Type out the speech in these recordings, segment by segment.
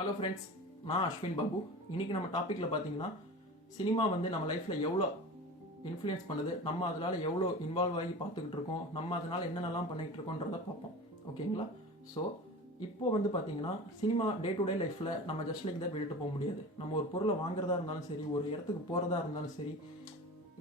Hello friends, நான் அஸ்வின் பாபு. இன்றைக்கி நம்ம டாப்பிக்கில் பார்த்தீங்கன்னா சினிமா வந்து நம்ம லைஃப்பில் எவ்வளோ இன்ஃப்ளூயன்ஸ் பண்ணுது, நம்ம அதனால் எவ்வளோ இன்வால்வ் ஆகி பார்த்துக்கிட்டு இருக்கோம், நம்ம அதனால் என்னென்னலாம் பண்ணிகிட்டு இருக்கோன்றதை பார்ப்போம். ஓகேங்களா? ஸோ இப்போது வந்து பார்த்தீங்கன்னா சினிமா டே டு டே லைஃப்பில் நம்ம ஜஸ்ட் லைக் தட் விட்டுட்டு போக முடியாது. நம்ம ஒரு பொருளை வாங்குறதா இருந்தாலும் சரி, ஒரு இடத்துக்கு போகிறதா இருந்தாலும் சரி,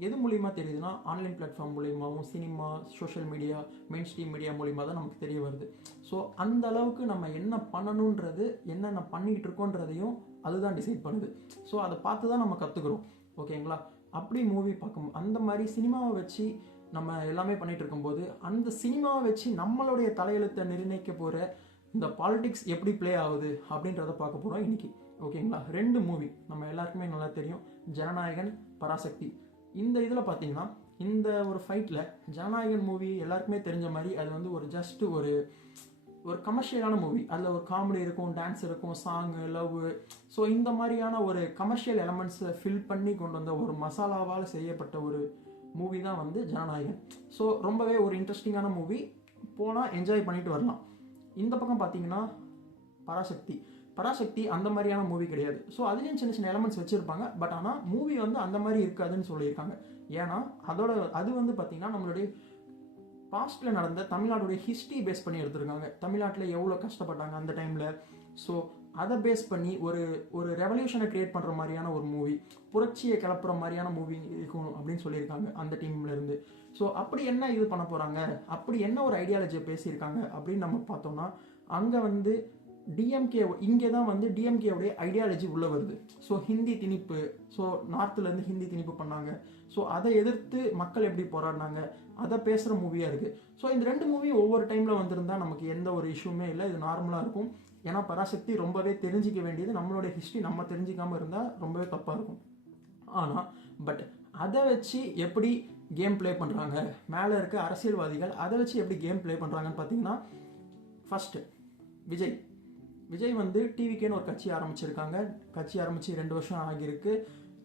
எது மூலிமா தெரியுதுன்னா ஆன்லைன் பிளாட்ஃபார்ம் மூலியமாகவும் cinema, social media, main stream media மூலிமா தான் நமக்கு தெரிய வருது. ஸோ அந்த அளவுக்கு நம்ம என்ன பண்ணணுன்றது, என்னென்ன பண்ணிக்கிட்டு இருக்கோன்றதையும் அதுதான் டிசைட் பண்ணுது. ஸோ அதை பார்த்து தான் நம்ம கற்றுக்குறோம். ஓகேங்களா? அப்படி மூவி பார்க்கும் அந்த மாதிரி சினிமாவை வச்சு நம்ம எல்லாமே பண்ணிகிட்டு இருக்கும்போது, அந்த சினிமாவை வச்சு நம்மளுடைய தலையெழுத்தை நிர்ணயிக்க போகிற இந்த பாலிடிக்ஸ் எப்படி ப்ளே ஆகுது அப்படின்றத பார்க்க போகிறோம் இன்றைக்கி. ஓகேங்களா? 2 மூவி நம்ம எல்லாருக்குமே நல்லா தெரியும், ஜனநாயகன், பராசக்தி. இந்த இதில் பார்த்தீங்கன்னா இந்த ஒரு ஃபைட்டில் ஜனநாயகன் மூவி எல்லாருக்குமே தெரிஞ்ச மாதிரி அது வந்து ஒரு ஜஸ்ட் ஒரு கமர்ஷியலான மூவி. அதில் ஒரு காமெடி இருக்கும், டான்ஸ் இருக்கும், சாங்கு, லவ். ஸோ இந்த மாதிரியான ஒரு கமர்ஷியல் எலமெண்ட்ஸை ஃபில் பண்ணி கொண்டு வந்த ஒரு மசாலாவால் செய்யப்பட்ட ஒரு மூவி தான் வந்து ஜனநாயகன். ஸோ ரொம்பவே ஒரு இன்ட்ரெஸ்டிங்கான மூவி, போனால் என்ஜாய் பண்ணிட்டு வரலாம். இந்த பக்கம் பார்த்தீங்கன்னா பராசக்தி அந்த மாதிரியான மூவி கிடையாது. ஸோ அதுலேயும் சின்ன சின்ன எலமெண்ட்ஸ் வச்சுருப்பாங்க. பட் ஆனால் மூவி வந்து அந்த மாதிரி இருக்காதுன்னு சொல்லியிருக்காங்க. ஏன்னா அது வந்து பார்த்திங்கன்னா நம்மளுடைய பாஸ்ட்டில் நடந்த தமிழ்நாடுடைய ஹிஸ்ட்ரி பேஸ் பண்ணி எடுத்திருக்காங்க. தமிழ்நாட்டில் எவ்வளோ கஷ்டப்பட்டாங்க அந்த டைமில். ஸோ அதை பேஸ் பண்ணி ஒரு ரெவல்யூஷனை கிரியேட் பண்ணுற மாதிரியான ஒரு மூவி, புரட்சியை கிளப்புற மாதிரியான மூவி இருக்கணும் அப்படின்னு சொல்லியிருக்காங்க அந்த டீம்லேருந்து. ஸோ அப்படி என்ன இது பண்ண போகிறாங்க, அப்படி என்ன ஒரு ஐடியாலஜியை பேசியிருக்காங்க அப்படின்னு நம்ம பார்த்தோம்னா, அங்கே வந்து டிஎம்கே, இங்கே தான் வந்து டிஎம்கேவுடைய ஐடியாலஜி உள்ளே வருது. ஸோ ஹிந்தி திணிப்பு, ஸோ நார்த்துலேருந்து ஹிந்தி திணிப்பு பண்ணாங்க. ஸோ அதை எதிர்த்து மக்கள் எப்படி போராடினாங்க, அதை பேசுகிற மூவியாக இருக்குது. ஸோ இந்த 2 மூவியும் ஒவ்வொரு டைமில் வந்திருந்தால் நமக்கு எந்த ஒரு இஷ்யூமே இல்லை, இது நார்மலாக இருக்கும். ஏன்னா பராசக்தி ரொம்பவே தெரிஞ்சிக்க வேண்டியது, நம்மளுடைய ஹிஸ்ட்ரி நம்ம தெரிஞ்சிக்காமல் இருந்தால் ரொம்பவே தப்பாக இருக்கும். ஆனால் பட் அதை வச்சு எப்படி கேம் ப்ளே பண்ணுறாங்க, மேலே இருக்க அரசியல்வாதிகள் அதை வச்சு எப்படி கேம் ப்ளே பண்ணுறாங்கன்னு பார்த்தீங்கன்னா, ஃபஸ்ட்டு விஜய் வந்து டிவிக்கேன்னு ஒரு கட்சி ஆரம்பிச்சிருக்காங்க. கட்சி ஆரம்பித்து 2 வருஷம் ஆகியிருக்கு.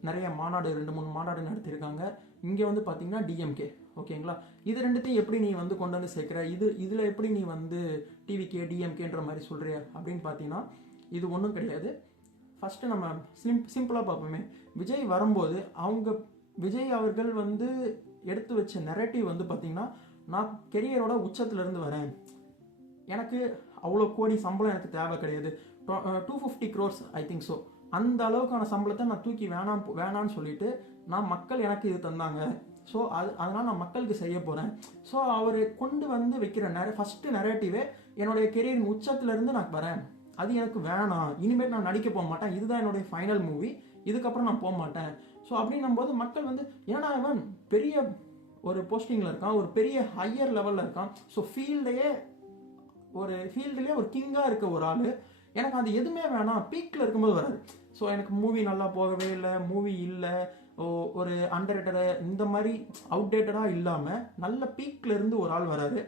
நிறைய மாநாடு, 2-3 மாநாடு நடத்தியிருக்காங்க. இங்கே வந்து பார்த்தீங்கன்னா டிஎம்கே. ஓகேங்களா? இது 2த்தையும் எப்படி நீ வந்து கொண்டு வந்து சேர்க்குற, இதில் எப்படி நீ வந்து டிவிகே டிஎம்கேன்ற மாதிரி சொல்கிறிய அப்படின்னு பார்த்தீங்கன்னா, இது ஒன்றும் கிடையாது. ஃபஸ்ட்டு நம்ம சிம்பிளாக பார்ப்போமே. விஜய் வரும்போது விஜய் அவர்கள் வந்து எடுத்து வச்ச நெரேட்டிவ் வந்து பார்த்திங்கன்னா, நான் கெரியரோட உச்சத்துலேருந்து வரேன், எனக்கு அவ்வளோ கோடி சம்பளம் எனக்கு தேவை கிடையாது, 250 crores ஐ திங்க். ஸோ அந்த அளவுக்கான சம்பளத்தை நான் தூக்கி வேணான்னு சொல்லிட்டு, நான் மக்கள் எனக்கு இது தந்தாங்க, ஸோ அதனால் நான் மக்களுக்கு செய்ய போகிறேன். ஸோ அவர் கொண்டு வந்து வைக்கிற ஃபஸ்ட்டு நெரேட்டிவே என்னுடைய கெரியரின் உச்சத்துலேருந்து நான் வரேன், அது எனக்கு வேணாம், இனிமேல் நான் நடிக்க போக மாட்டேன், இதுதான் என்னுடைய ஃபைனல் மூவி, இதுக்கப்புறம் நான் போக மாட்டேன். ஸோ அப்படின்னும் போது மக்கள் வந்து, ஏன்னா அவன் பெரிய ஒரு போஸ்டிங்கில் இருக்கான், ஒரு பெரிய ஹையர் லெவலில் இருக்கான். ஸோ ஃபீல்ட்லேயே ஒரு கிங்காக இருக்க ஒரு ஆள், எனக்கு அது எதுவுமே வேணாம், பீக்கில் இருக்கும்போது வராது. ஸோ எனக்கு மூவி நல்லா போகவே இல்லை, மூவி இல்லை, ஒரு அண்டர்ரேட்டடு, இந்த மாதிரி அவுடேட்டடாக இல்லாமல் நல்ல பீக்கில் இருந்து ஒரு ஆள் வராரு.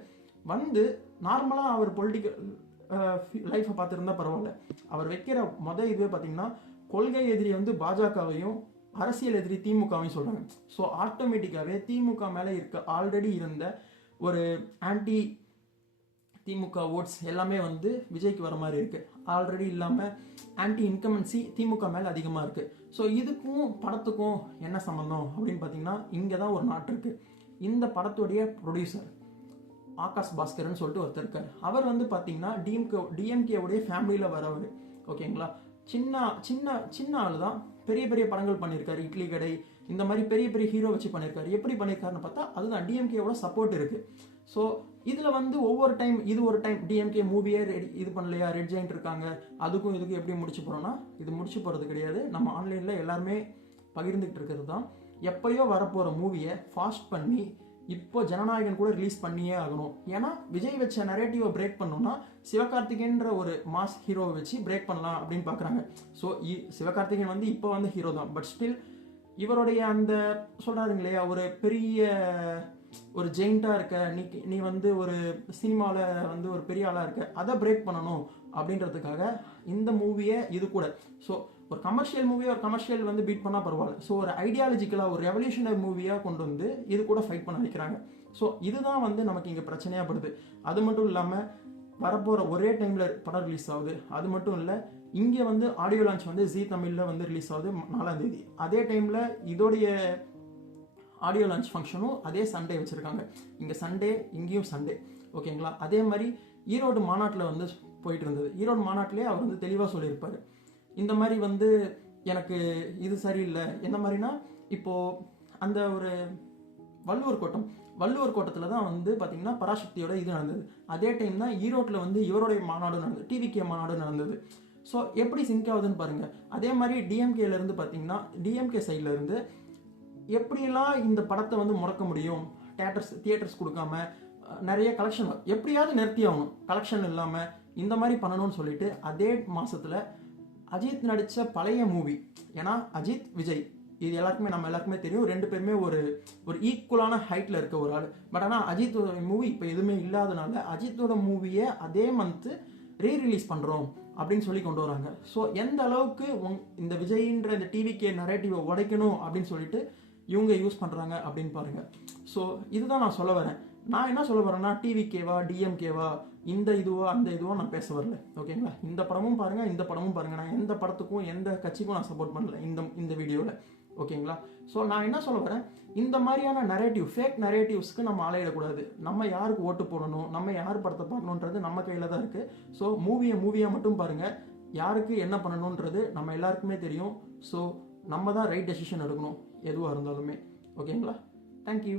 வந்து நார்மலாக அவர் பொலிட்டிக்கல் லைஃப்பை பார்த்துருந்தா பரவாயில்ல. அவர் வைக்கிற இதுவே பார்த்தீங்கன்னா, கொள்கை எதிரி வந்து பாஜகவையும் அரசியல் எதிரி திமுகவையும் சொல்கிறாங்க. ஸோ ஆட்டோமேட்டிக்காகவே திமுக மேலே ஆல்ரெடி இருந்த ஒரு ஆன்டி திமுக ஓட்ஸ் எல்லாமே வந்து விஜய்க்கு வர மாதிரி இருக்குது. ஆல்ரெடி இல்லாமல் ஆன்டி இன்கமன்சி திமுக மேலே அதிகமாக இருக்குது. ஸோ இதுக்கும் படத்துக்கும் என்ன சம்மந்தம் அப்படின்னு பார்த்தீங்கன்னா, இங்கே தான் ஒரு நாட்டு இருக்குது. இந்த படத்துடைய ப்ரொடியூசர் ஆகாஷ் பாஸ்கர்னு சொல்லிட்டு ஒருத்தர் இருக்கார். அவர் வந்து பார்த்தீங்கன்னா டிஎம்கேவுடைய ஃபேமிலியில் வரவர். ஓகேங்களா? சின்ன ஆள் தான், பெரிய பெரிய படங்கள் பண்ணியிருக்காரு, இட்லி கடை, இந்த மாதிரி பெரிய பெரிய ஹீரோ வச்சு பண்ணியிருக்காரு. எப்படி பண்ணியிருக்காருன்னு பார்த்தா, அதுதான் டிஎம்கேவோட சப்போர்ட் இருக்குது. ஸோ இதில் வந்து ஒவ்வொரு டைம் ஒரு டைம் டிஎம்கே மூவியே இது பண்ணலையா, ரெட் ஜெயிண்ட் இருக்காங்க, இதுக்கும் எப்படி முடிச்சு போகிறோன்னா, இது முடிச்சு போகிறது கிடையாது. நம்ம ஆன்லைனில் எல்லாருமே பகிர்ந்துக்கிட்டு இருக்கிறது தான். எப்போயோ வரப்போகிற மூவியை ஃபாஸ்ட் பண்ணி இப்போ ஜனநாயகன் கூட ரிலீஸ் பண்ணியே ஆகணும். ஏன்னா விஜய் வச்ச நரேட்டிவை பிரேக் பண்ணணும்னா சிவகார்த்திகேயன்ற ஒரு மாஸ் ஹீரோவை வச்சு பிரேக் பண்ணலாம் அப்படின்னு பார்க்குறாங்க. ஸோ சிவகார்த்திகேயன் வந்து இப்போ வந்து ஹீரோ தான், பட் ஸ்டில் இவருடைய அந்த சொல்கிறாருங்க இல்லையா, ஒரு பெரிய ஒரு ஜெயிண்டாக இருக்க, நீ வந்து ஒரு சினிமாவில் வந்து ஒரு பெரிய ஆளாக இருக்க, அதை பிரேக் பண்ணணும் அப்படின்றதுக்காக இந்த மூவியை இது கூட. ஸோ ஒரு கமர்ஷியல் வந்து பீட் பண்ணால் பரவாயில்ல. ஸோ ஒரு ஐடியாலஜிக்கலாக ஒரு ரெவல்யூஷனரி மூவியாக கொண்டு வந்து இது கூட ஃபைட் பண்ண வைக்கிறாங்க. ஸோ இதுதான் வந்து நமக்கு இங்கே பிரச்சனையாக படுது. அது மட்டும் இல்லாமல் வரப்போகிற ஒரே டைமில் படம் ரிலீஸ் ஆகுது. அது மட்டும் இல்லை, இங்கே வந்து ஆடியோ லான்ச் வந்து ஜீ தமிழில் வந்து ரிலீஸ் ஆகுது 4ஆம் தேதி. அதே டைமில் இதோடைய ஆடியோ லான்ச் ஃபங்க்ஷனும் அதே சண்டே வச்சுருக்காங்க. இங்கே சண்டே, இங்கேயும் சண்டே. ஓகேங்களா? அதே மாதிரி ஈரோடு மாநாட்டில் வந்து போயிட்டு இருந்தது. ஈரோடு மாநாட்டிலே அவர் வந்து தெளிவாக சொல்லியிருப்பார், இந்த மாதிரி வந்து எனக்கு இது சரியில்லை. எந்த மாதிரினா, இப்போது அந்த ஒரு வள்ளுவர் கோட்டத்தில் தான் வந்து பார்த்தீங்கன்னா பராசக்தியோட இது நடந்தது. அதே டைம் தான் ஈரோட்டில் வந்து இவருடைய மாநாடு நடந்தது, டிவிகே மாநாடு நடந்தது. ஸோ எப்படி சிங்க் ஆகுதுன்னு பாருங்கள். அதே மாதிரி டிஎம்கேலேருந்து பார்த்தீங்கன்னா, டிஎம்கே சைட்லேருந்து எப்படியெல்லாம் இந்த படத்தை வந்து முடக்க முடியும், தியேட்டர்ஸ் கொடுக்காம நிறைய கலெக்ஷன் எப்படியாவது நிறுத்தி ஆகணும், கலெக்ஷன் இல்லாமல் இந்த மாதிரி பண்ணணும்னு சொல்லிட்டு அதே மாதத்தில் அஜித் நடித்த பழைய மூவி, ஏன்னா அஜித் விஜய் இது நம்ம எல்லாருக்குமே தெரியும், 2 பேருமே ஒரு ஈக்குவலான ஹைட்டில் இருக்க ஒரு ஆள். பட் ஆனால் அஜித்தோட மூவி இப்போ எதுவுமே இல்லாதனால அஜித்தோட மூவியை அதே மந்த்து ரீரிலீஸ் பண்ணுறோம் அப்படின்னு சொல்லி கொண்டு வராங்க. ஸோ எந்த அளவுக்கு இந்த விஜய்ன்ற இந்த டிவிகே நரேட்டிவை உடைக்கணும் அப்படின்னு சொல்லிட்டு இவங்க யூஸ் பண்ணுறாங்க அப்படின்னு பாருங்கள். ஸோ இதுதான் நான் சொல்ல வரேன். நான் என்ன சொல்ல வரேன்னா, டிவிகேவா டிஎம்கேவா இந்த இதுவா அந்த இதுவா நான் பேச வரல. ஓகேங்களா? இந்த படமும் பாருங்கள், இந்த படமும் பாருங்கள். நான் எந்த படத்துக்கும் எந்த கட்சிக்கும் நான் சப்போர்ட் பண்ணல இந்த வீடியோவில். ஓகேங்களா? ஸோ நான் என்ன சொல்ல வரேன், இந்த மாதிரியான ஃபேக் நரேட்டிவ்ஸ்க்கு நம்ம அலையிடக்கூடாது. நம்ம யாருக்கு ஓட்டு போடணும், நம்ம யார் படத்தை பார்க்கணுன்றது நம்ம கையில் தான் இருக்குது. ஸோ மூவியாக மட்டும் பாருங்கள், யாருக்கு என்ன பண்ணணுன்றது நம்ம எல்லாருக்குமே தெரியும். ஸோ நம்ம தான் ரைட் டெசிஷன் எடுக்கணும் எதுவாக இருந்தாலுமே. ஓகேங்களா? தேங்க்யூ.